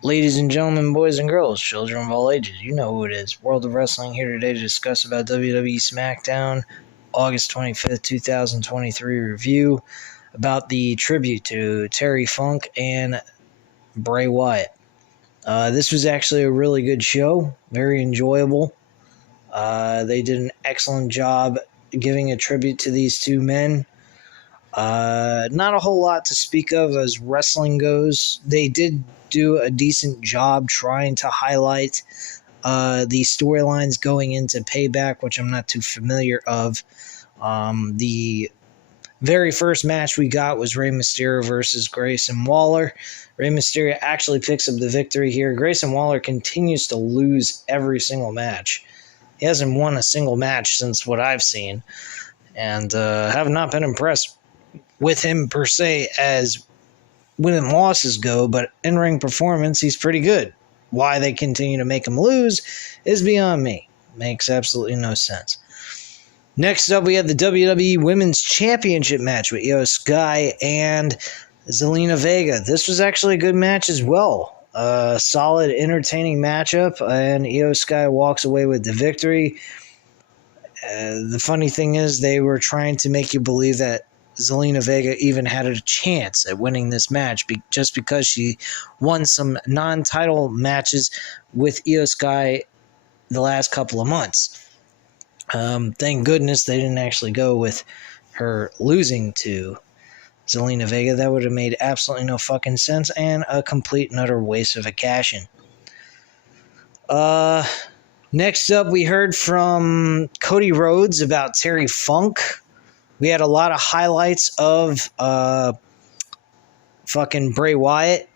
Ladies and gentlemen, boys and girls, children of all ages, you know who it is. World of Wrestling here today to discuss about WWE Smackdown, August 25th, 2023 review about the tribute to Terry Funk and Bray Wyatt. This was actually a really good show, very enjoyable. They did an excellent job giving a tribute to these two men. Not a whole lot to speak of as wrestling goes. They did do a decent job trying to highlight the storylines going into Payback, which I'm not too familiar of. The very first match we got was Rey Mysterio versus Grayson Waller. Rey Mysterio actually picks up the victory here. Grayson Waller continues to lose every single match. He hasn't won a single match since what I've seen, and have not been impressed with him per se as win and losses go, but in-ring performance, he's pretty good. Why they continue to make him lose is beyond me. Makes absolutely no sense. Next up, we had the WWE Women's Championship match with Io Sky and Zelina Vega. This was actually a good match as well. A solid, entertaining matchup, and Io Sky walks away with the victory. The funny thing is, they were trying to make you believe that Zelina Vega even had a chance at winning this match just because she won some non-title matches with Io Sky the last couple of months. Thank goodness they didn't actually go with her losing to Zelina Vega. That would have made absolutely no fucking sense and a complete and utter waste of a cash-in. Next up, we heard from Cody Rhodes about Terry Funk. We had a lot of highlights of fucking Bray Wyatt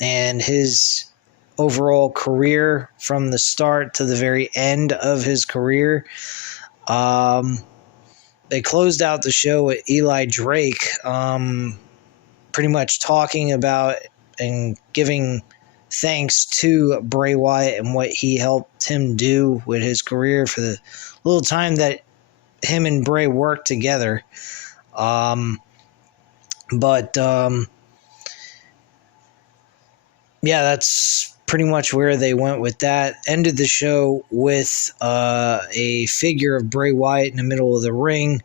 and his overall career from the start to the very end of his career. They closed out the show with Eli Drake pretty much talking about and giving thanks to Bray Wyatt and what he helped him do with his career for the little time that him and Bray worked together. Yeah, that's pretty much where they went with that. Ended the show with a figure of Bray Wyatt in the middle of the ring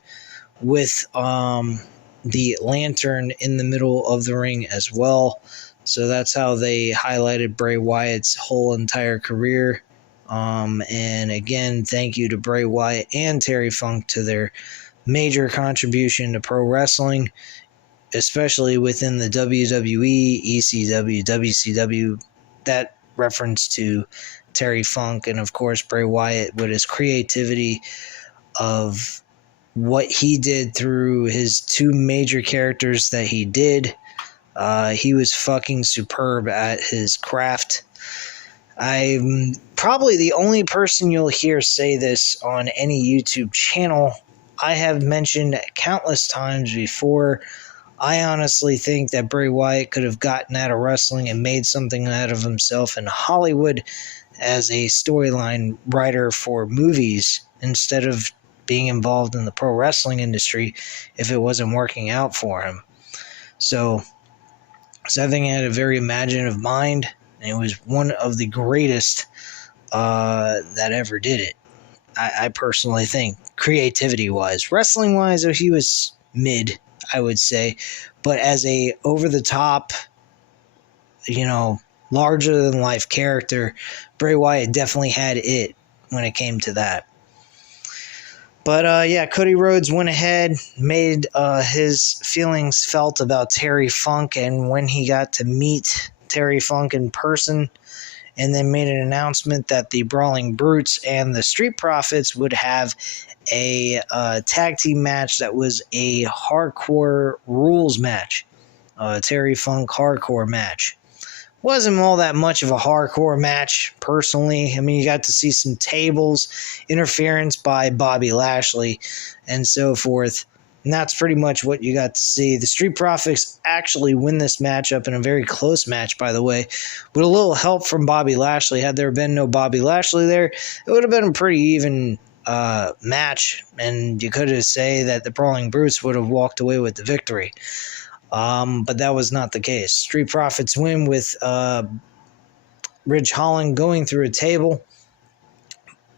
with the lantern in the middle of the ring as well. So that's how they highlighted Bray Wyatt's whole entire career. And again, thank you to Bray Wyatt and Terry Funk to their major contribution to pro wrestling, especially within the WWE, ECW, WCW. That reference to Terry Funk and, of course, Bray Wyatt with his creativity of what he did through his two major characters that he did. He was fucking superb at his craft. I'm probably the only person you'll hear say this on any YouTube channel. I have mentioned countless times before, I honestly think that Bray Wyatt could have gotten out of wrestling and made something out of himself in Hollywood as a storyline writer for movies instead of being involved in the pro wrestling industry if it wasn't working out for him. So I think he had a very imaginative mind. And it was one of the greatest that ever did it. I personally think, creativity-wise. Wrestling-wise, he was mid, I would say. But as a over-the-top, larger-than-life character, Bray Wyatt definitely had it when it came to that. But, yeah, Cody Rhodes went ahead, made his feelings felt about Terry Funk, and when he got to meet Terry Funk in person, and then made an announcement that the Brawling Brutes and the Street Profits would have a tag team match that was a hardcore rules match, Terry Funk hardcore match. Wasn't all that much of a hardcore match, personally. I mean, you got to see some tables, interference by Bobby Lashley, and so forth. And that's pretty much what you got to see. The Street Profits actually win this matchup in a very close match, by the way, with a little help from Bobby Lashley. Had there been no Bobby Lashley there, it would have been a pretty even match, and you could have say that the Brawling Brutes would have walked away with the victory. But that was not the case. Street Profits win with Ridge Holland going through a table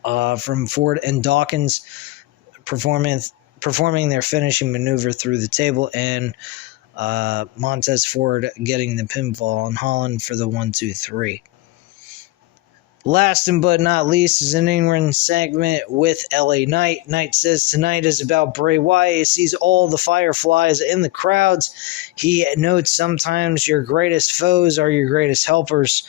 from Ford and Dawkins performing their finishing maneuver through the table, and Montez Ford getting the pinfall on Holland for the 1-2-3. Last and but not least is an in-ring segment with LA Knight. Knight says tonight is about Bray Wyatt. He sees all the fireflies in the crowds. He notes sometimes your greatest foes are your greatest helpers.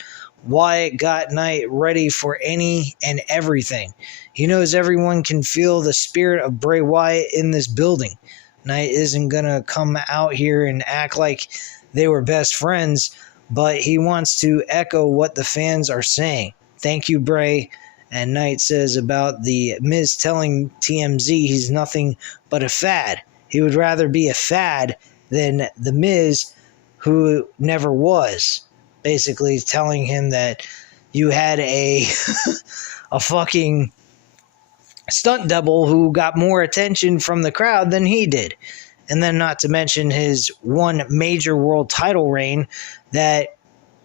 Wyatt got Knight ready for any and everything. He knows everyone can feel the spirit of Bray Wyatt in this building. Knight isn't going to come out here and act like they were best friends, but he wants to echo what the fans are saying. Thank you, Bray. And Knight says about the Miz telling TMZ he's nothing but a fad. He would rather be a fad than the Miz, who never was. Basically telling him that you had a fucking stunt double who got more attention from the crowd than he did. And then not to mention his one major world title reign that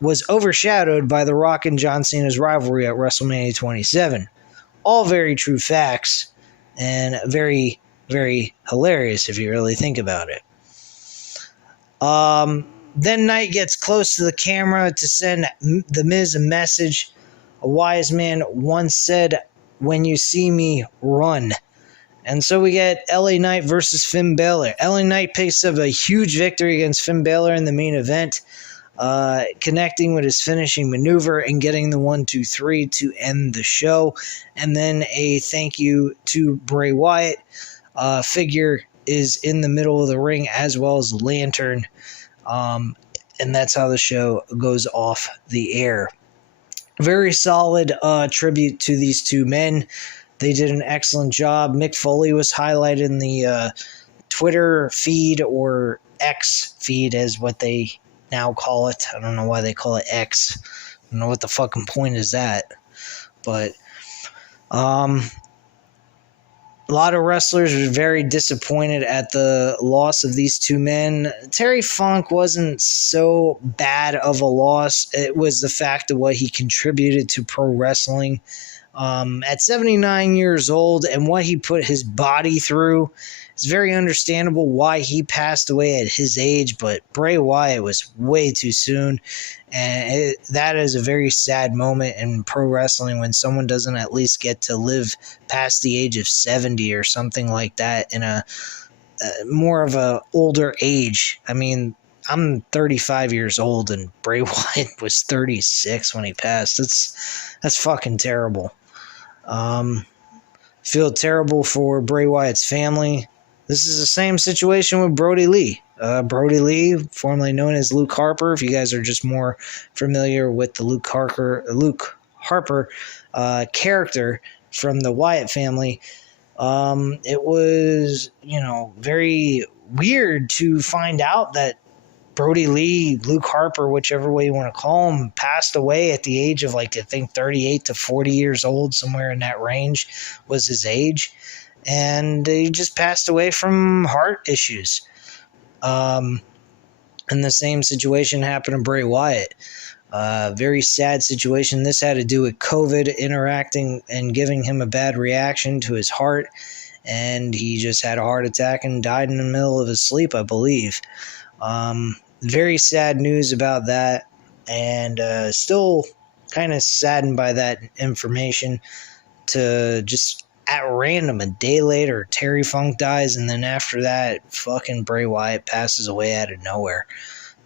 was overshadowed by The Rock and John Cena's rivalry at WrestleMania 27. All very true facts and very, very hilarious if you really think about it. Then Knight gets close to the camera to send The Miz a message. A wise man once said, "When you see me, run." And so we get LA Knight versus Finn Balor. LA Knight picks up a huge victory against Finn Balor in the main event, connecting with his finishing maneuver and getting the 1-2-3 to end the show. And then a thank you to Bray Wyatt figure is in the middle of the ring, as well as Lantern. And that's how the show goes off the air. Very solid tribute to these two men. They did an excellent job. Mick Foley was highlighted in the Twitter feed, or X feed as what they now call it. I don't know why they call it X. I don't know what the fucking point is that. But a lot of wrestlers were very disappointed at the loss of these two men. Terry Funk wasn't so bad of a loss. It was the fact of what he contributed to pro wrestling. At 79 years old and what he put his body through, it's very understandable why he passed away at his age, but Bray Wyatt was way too soon, and that is a very sad moment in pro wrestling when someone doesn't at least get to live past the age of 70 or something like that in a more of a older age. I mean, I'm 35 years old and Bray Wyatt was 36 when he passed. That's fucking terrible. Feel terrible for Bray Wyatt's family. This is the same situation with Brody Lee. Brody Lee, formerly known as Luke Harper, if you guys are just more familiar with the Luke Harper character from the Wyatt family, it was, very weird to find out that Brody Lee, Luke Harper, whichever way you want to call him, passed away at the age of, I think 38 to 40 years old, somewhere in that range was his age. And he just passed away from heart issues. And the same situation happened to Bray Wyatt. Very sad situation. This had to do with COVID interacting and giving him a bad reaction to his heart. And he just had a heart attack and died in the middle of his sleep, I believe. Very sad news about that. And still kind of saddened by that information, to just at random a day later Terry Funk dies, and then after that fucking Bray Wyatt passes away out of nowhere.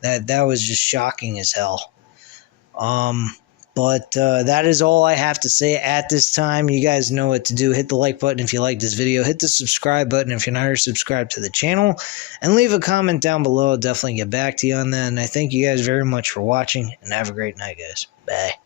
That was just shocking as hell. But that is all I have to say at this time. You guys know what to do. Hit the like button if you like this video. Hit the subscribe button if you're not already subscribed to the channel. And leave a comment down below. I'll definitely get back to you on that. And I thank you guys very much for watching. And have a great night, guys. Bye.